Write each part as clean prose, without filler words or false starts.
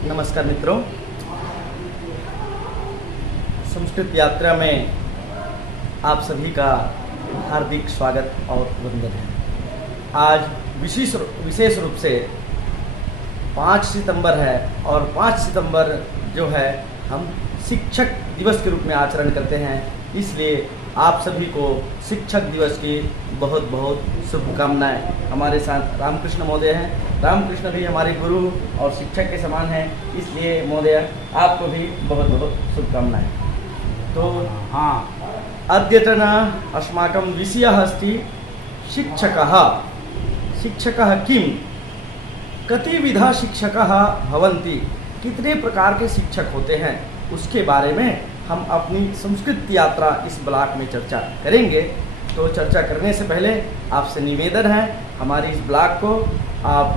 नमस्कार मित्रों, संस्कृत यात्रा में आप सभी का हार्दिक स्वागत और वंदन है। आज विशेष रूप से 5 सितंबर है और 5 सितंबर जो है हम शिक्षक दिवस के रूप में आचरण करते हैं। इसलिए आप सभी को शिक्षक दिवस की बहुत बहुत शुभकामनाएं। हमारे साथ रामकृष्ण महोदय हैं। रामकृष्ण भी हमारे गुरु और शिक्षक के समान हैं, इसलिए महोदय आपको भी बहुत बहुत शुभकामनाएं। तो अद्यतन अस्माकं विषयः अस्ति शिक्षकः। शिक्षकः किं? कतिविधा शिक्षकः भवन्ति? कितने प्रकार के शिक्षक होते हैं, उसके बारे में हम अपनी संस्कृत यात्रा इस ब्लॉक में चर्चा करेंगे। तो चर्चा करने से पहले आपसे निवेदन है, हमारी इस ब्लॉग को आप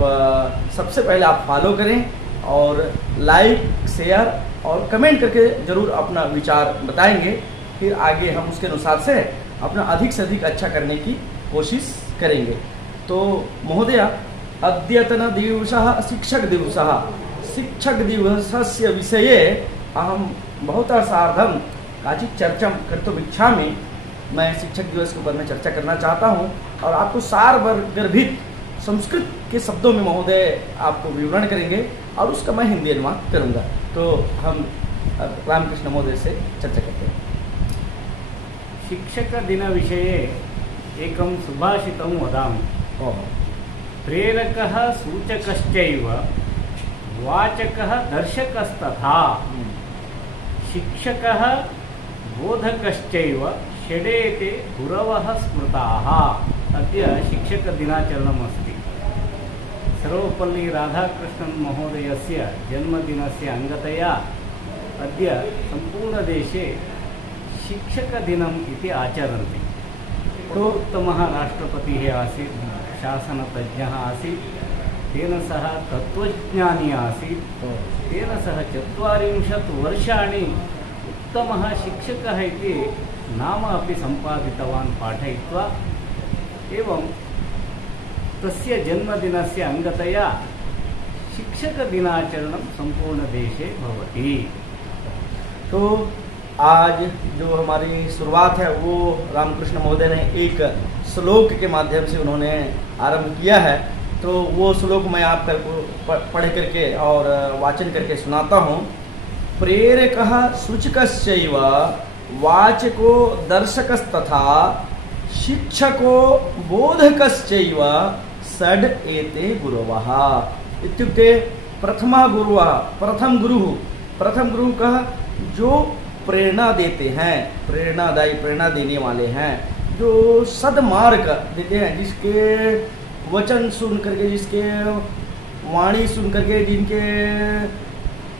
सबसे पहले आप फॉलो करें और लाइक, शेयर और कमेंट करके ज़रूर अपना विचार बताएंगे। फिर आगे हम उसके अनुसार से अपना अधिक से अधिक अच्छा करने की कोशिश करेंगे। तो महोदय, अद्यतन दिवसः शिक्षक दिवसः। शिक्षक दिवसस्य विषये अहं भवतः सार्धं काचित् चर्चां कर्तुम् इच्छामि। मैं शिक्षक दिवस के ऊपर में चर्चा करना चाहता हूं और आपको सारगर्भित संस्कृत के शब्दों में महोदय आपको विवरण करेंगे और उसका मैं हिंदी अनुवाद करूंगा। तो हम रामकृष्ण महोदय से चर्चा करते हैं। शिक्षक दिन विषये एकं सुभाषितं वदामि। प्रेरकः सूचकश्चैव वाचकः दर्शकस्तथा शिक्षकः बोधकश्चैव षडेते गुरवः स्मृताः। अद्य शिक्षकदिनाचरणमस्ति। सर्वपल्ली राधाकृष्णन् महोदयस्य जन्मदिनस्य अंगतया अद्य सम्पूर्णदेशे शिक्षकदिनम् इति आचरन्ति। उत्तमः राष्ट्रपतिः आसीत्, शासनतज्ञः आसीत्, तेन सह तत्त्वज्ञानी आसीत्, तेन सह 40 वर्षाणि उत्तमः शिक्षकः इति नाम अपि सम्पादितवान् पाठयित्वा। एवं तस्य जन्मदिनस्य अंगतया शिक्षकदिनाचरणं सम्पूर्णदेशे भवति। तो आज जो हमारी शुरुआत है वो रामकृष्ण महोदय ने एक श्लोक के माध्यम से उन्होंने आरंभ किया है। तो वो श्लोक मैं आप पढ़ करके और वाचन करके सुनाता हूँ। प्रेरकः सूचकश्चैव वाचको दर्शकस्तथा शिक्षको बोधकश्चैव षड् एते गुरवः। इत्युक्ते प्रथम गुरु कह जो प्रेरणा देते हैं, प्रेरणा देने वाले हैं, जो सद्मार्ग देते हैं, जिसके वचन सुन करके, जिसके वाणी सुन करके, जिनके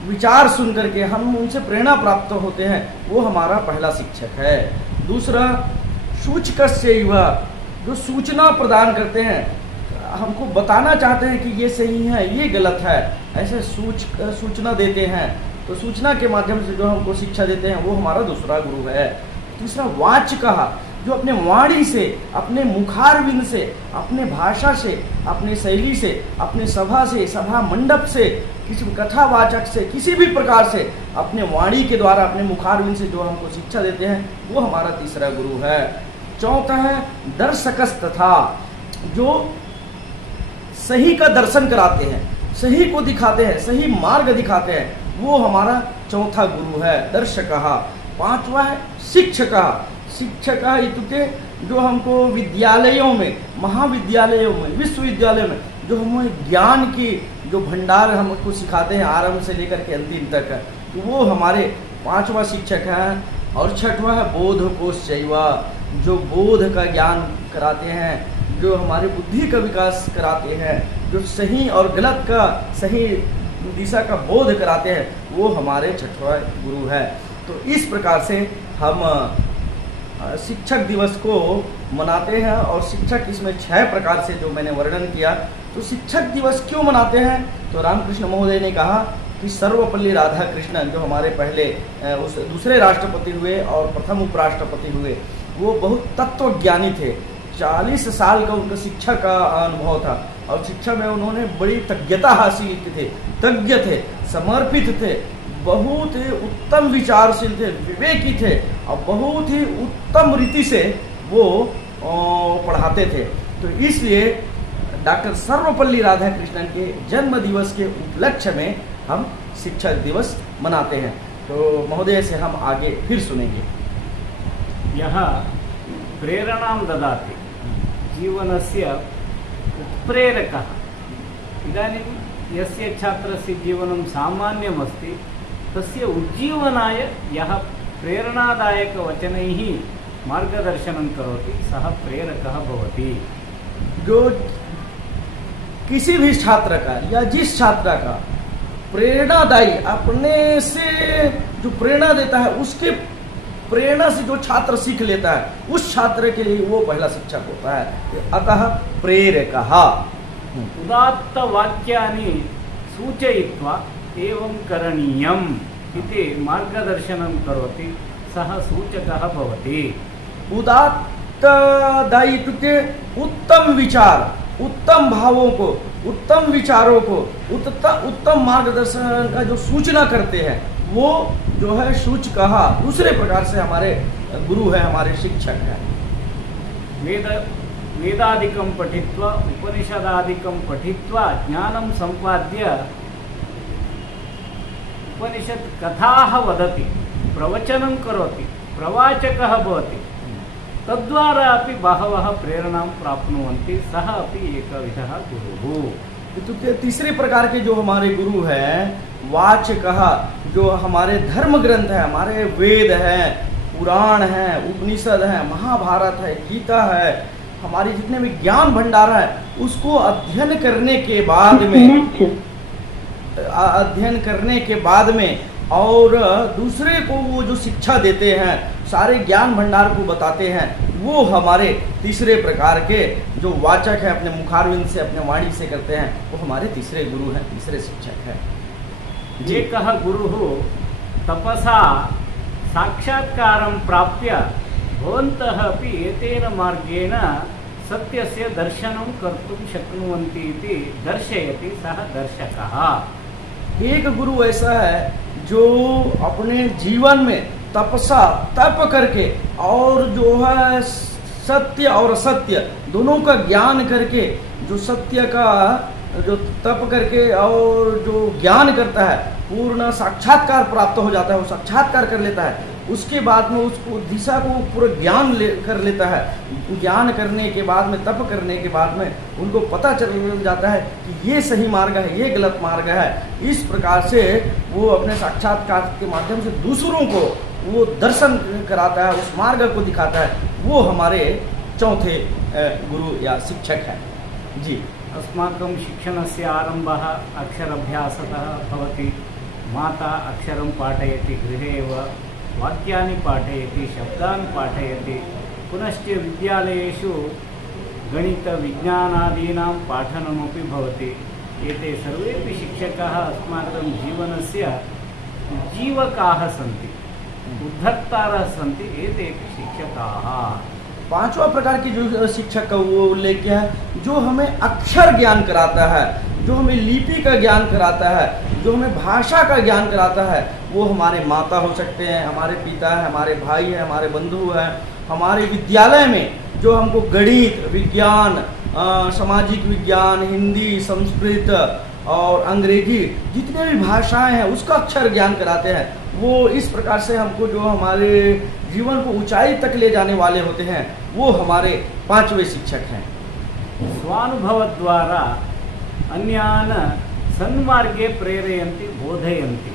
विचार सुन करके हम उनसे प्रेरणा प्राप्त होते हैं, वो हमारा पहला शिक्षक है। दूसरा सूचकस्यैव, जो सूचना प्रदान करते हैं, हमको बताना चाहते हैं कि ये सही है, ये गलत है, ऐसे सूचना देते हैं। तो सूचना के माध्यम से जो हमको शिक्षा देते हैं वो हमारा दूसरा गुरु है। तीसरा वाचकः, जो अपने वाणी से, अपने मुखारविंद से, अपने भाषा से, अपने शैली से, अपने सभा मंडप से, किसी कथावाचक से, किसी भी प्रकार से अपने वाणी के द्वारा, अपने मुखारविंद से जो हमको शिक्षा देते हैं वो हमारा तीसरा गुरु है। चौथा है दर्शकस्तथा, जो सही का दर्शन कराते हैं, सही को दिखाते हैं, सही मार्ग दिखाते हैं, वो हमारा चौथा गुरु है, दर्शकः। पांचवा है शिक्षकः इत्युक्ते जो हमको विद्यालयों में, महाविद्यालयों में, विश्वविद्यालयों में जो हमें ज्ञान की जो भंडार हमको सिखाते हैं आरंभ से लेकर के अंतिम तक, तो वो हमारे पांचवा शिक्षक हैं। और छठवा है बोधकोश्चैव, जो बोध का ज्ञान कराते हैं, जो हमारे बुद्धि का विकास कराते हैं, जो सही और गलत का सही दिशा का बोध कराते हैं, वो हमारे छठवा गुरु है। तो इस प्रकार से हम शिक्षक दिवस को मनाते हैं। और शिक्षक इसमें 6 प्रकार से जो मैंने वर्णन किया। तो शिक्षक दिवस क्यों मनाते हैं? तो रामकृष्ण महोदय ने कहा कि सर्वपल्ली राधाकृष्णन जो हमारे पहले उस दूसरे राष्ट्रपति हुए और प्रथम उपराष्ट्रपति हुए, वो बहुत तत्वज्ञानी थे। 40 साल का उनका शिक्षा का अनुभव था और शिक्षा में उन्होंने बड़ी तज्ञता हासिल की थे, तज्ञ थे, समर्पित थे, बहुत ही उत्तम विचारशील थे, विवेकी थे और बहुत ही उत्तम रीति से वो पढ़ाते थे। तो इसलिए डॉक्टर सर्वपल्ली राधाकृष्णन के जन्म दिवस के उपलक्ष्य में हम शिक्षक दिवस मनाते हैं। तो महोदय से हम आगे फिर सुनेंगे। यह प्रेरणां ददाति जीवनस्य उत्प्रेरकः। इदानीं यस्य छात्रस्य जीवनं सामान्यमस्ति तस्य उज्जीवनाय यः प्रेरणादायकवचनैः मार्गदर्शनं करोति सः प्रेरकः भवति। जो किसी भी छात्र का या जिस छात्र का प्रेरणादायी अपने से जो प्रेरणा देता है, उसके प्रेरणा से जो छात्र सीख लेता है, उस छात्र के लिए वो पहला शिक्षक होता है। अतः प्रेरकः। उदात्त वाक्यानि सूचयित्वा एवं करणीयम् इति मार्गदर्शनं करोति सः सूचकः भवति। उदात्तदायी इत्युक्ते उत्तम विचार, उत्तम भावों को, उत्तम विचारों को, उत्तम मार्गदर्शन का जो सूचना करते हैं, वो जो है सूचकः। दूसरे प्रकार से हमारे गुरु है, हमारे शिक्षक है। वेदादिकं पठित्वा उपनिषदादिकं पठित्वा ज्ञानं सम्पाद्य उपनिषत् कथाः वदति, प्रवचनं करोति, प्रवाचकः भवति। तद्वारा अपि बहवः प्रेरणां प्राप्नुवन्ति। सः अपि एकविधः गुरुः। इत्युक्ते तीसरे प्रकार के जो हमारे गुरु हैं, वाचकः, जो हमारे धर्म ग्रंथ है, हमारे वेद है, पुराण है, उपनिषद है, महाभारत है, गीता है, हमारी जितने भी ज्ञान भंडार है, उसको अध्ययन करने के बाद में और दूसरे को वो जो शिक्षा देते हैं, सारे ज्ञान भंडार को बताते हैं, वो हमारे तीसरे प्रकार के जो वाचक है, अपने मुखारविंद से, अपने वाणी से करते हैं, वो हमारे तीसरे गुरु हैं, तीसरे शिक्षक हैं। ये कः गुरुः तपसा साक्षात्कारं प्राप्य भवन्तः अपि एतेन मार्गेण सत्यस्य दर्शनं कर्तुं शक्नुवन्ति इति दर्शयति सः दर्शकः। एक गुरु ऐसा है जो अपने जीवन में तपसा, तप करके और जो है सत्य और असत्य दोनों का ज्ञान करके, जो सत्य का जो तप करके और जो ज्ञान करता है, पूर्ण साक्षात्कार प्राप्त हो जाता है, वो साक्षात्कार कर लेता है। उसके बाद में उसको दिशा को पूरा ज्ञान कर लेता है। ज्ञान करने के बाद में, तप करने के बाद में उनको पता चल जाता है कि ये सही मार्ग है, ये गलत मार्ग है। इस प्रकार से वो अपने साक्षात्कार के माध्यम से दूसरों को वो दर्शन कराता है, उस मार्ग को दिखाता है। वो हमारे चौथे गुरु या शिक्षक है। जी, अस्माकं शिक्षणस्य आरम्भः अक्षराभ्यासतः भवति। माता अक्षरं पाठयति गृहे एव, वाक्यानि पाठयति, शब्दान् पाठयति। पुनश्च विद्यालयेषु गणितविज्ञानादीनां पाठनमपि भवति। एते सर्वेपि शिक्षकाः अस्माकं जीवनस्य जीवकाः सन्ति, उद्धर्तारः सन्ति। एतेपि शिक्षकाः। पांचवा प्रकार की जो शिक्षक का वो उल्लेख किया है, जो हमें अक्षर ज्ञान कराता है, जो हमें लिपि का ज्ञान कराता है, जो हमें भाषा का ज्ञान कराता है, वो हमारे माता हो सकते हैं, हमारे पिता है, हमारे भाई है, हमारे बंधु हैं। हमारे विद्यालय में जो हमको गणित, विज्ञान, सामाजिक विज्ञान, हिंदी, संस्कृत और अंग्रेजी जितने भी भाषाएं हैं उसका अक्षर ज्ञान कराते हैं। वो इस प्रकार से हमको जो हमारे जीवन को ऊंचाई तक ले जाने वाले होते हैं, वो हमारे पांचवें शिक्षक हैं। स्वानुभव द्वारा अन्यान् सन्मार्गे प्रेरयन्ति, बोधयन्ति।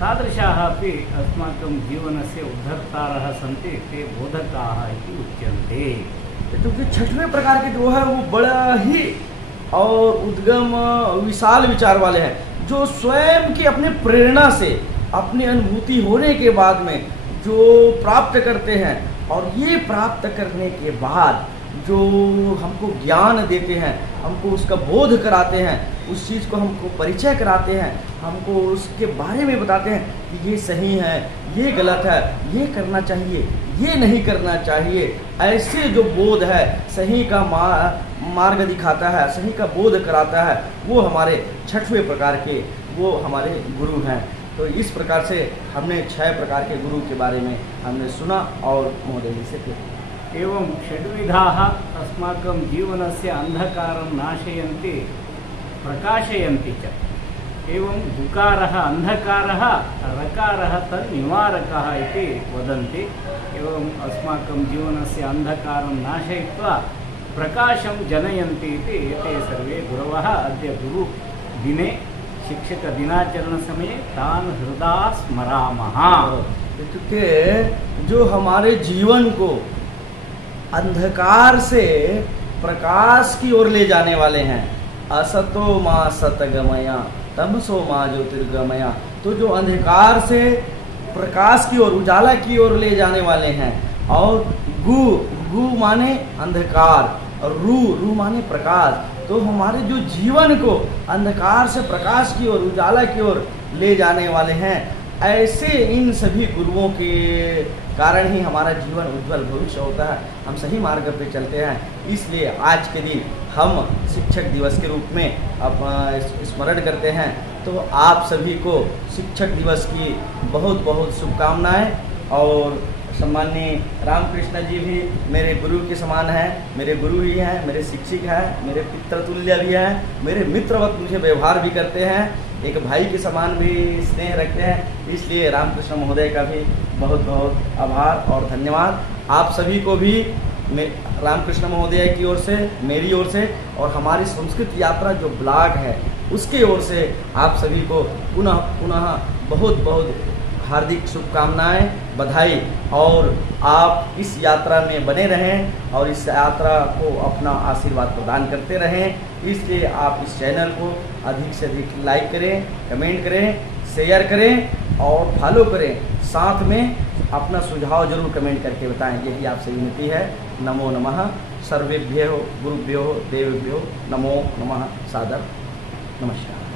तादृशाः अपि अस्माकं जीवनस्य उद्धर्तारः सन्ति। ते बोधकाः इति उच्यन्ते। क्योंकि छठवें प्रकार के जो है वो बड़ा ही और उद्गम विशाल विचार वाले हैं, जो स्वयं की अपने प्रेरणा से, अपनी अनुभूति होने के बाद में जो प्राप्त करते हैं, और ये प्राप्त करने के बाद जो हमको ज्ञान देते हैं, हमको उसका बोध कराते हैं, उस चीज़ को हमको परिचय कराते हैं, हमको उसके बारे में बताते हैं कि ये सही है, ये गलत है, ये करना चाहिए, ये नहीं करना चाहिए। ऐसे जो बोध है, सही का मार्ग दिखाता है, सही का बोध कराता है, वो हमारे छठवें प्रकार के वो हमारे गुरु हैं। तो इस प्रकार से हमने 6 प्रकार के गुरु के बारे में हमने सुना और महोदय जी से फिर एवं षड्विधाः अस्माकं जीवनस्य अंधकारं नाशयन्ति प्रकाशयन्ति च। एवं दुकारः अंधकारः रकारः तन्निवारकः इति वदन्ति। एवं अस्माकं जीवनस्य अंधकारं नाशयित्वा प्रकाशं जनयन्ति इति एते सर्वे गुरवः अद्य गुरुदिने शिक्षक दिनाचरण समये तान् हृदा स्मरामः। क्योंकि जो हमारे जीवन को अंधकार से प्रकाश की ओर ले जाने वाले हैं, असतो मा सतगमया तमसो मा ज्योतिर्गमया, तो जो अंधकार से प्रकाश की ओर, उजाला की ओर ले जाने वाले हैं। और गु माने अंधकार और रू माने प्रकाश। तो हमारे जो जीवन को अंधकार से प्रकाश की ओर, उजाला की ओर ले जाने वाले हैं, ऐसे इन सभी गुरुओं के कारण ही हमारा जीवन उज्जवल भविष्य होता है, हम सही मार्ग पे चलते हैं। इसलिए आज के दिन हम शिक्षक दिवस के रूप में स्मरण करते हैं। तो आप सभी को शिक्षक दिवस की बहुत बहुत शुभकामनाएं। और सम्माननीय रामकृष्ण जी भी मेरे गुरु के समान हैं, मेरे गुरु ही हैं, मेरे शिक्षक हैं, मेरे पितृतुल्य भी हैं, मेरे मित्रवत मुझे व्यवहार भी करते हैं, एक भाई के समान भी स्नेह रखते हैं। इसलिए रामकृष्ण महोदय का भी बहुत बहुत आभार और धन्यवाद। आप सभी को भी रामकृष्ण महोदय की ओर से, मेरी ओर से और हमारी संस्कृत यात्रा जो ब्लॉग है उसके ओर से आप सभी को पुनः पुनः बहुत बहुत हार्दिक शुभकामनाएं, बधाई। और आप इस यात्रा में बने रहें और इस यात्रा को अपना आशीर्वाद प्रदान करते रहें। इसलिए आप इस चैनल को अधिक से अधिक लाइक करें, कमेंट करें, शेयर करें और फॉलो करें। साथ में अपना सुझाव जरूर कमेंट करके बताएं। यही आपसे विनती है। नमो नमः। सर्वेभ्यो गुरुभ्यो देवेभ्यो नमो नमः। सादर नमस्कार।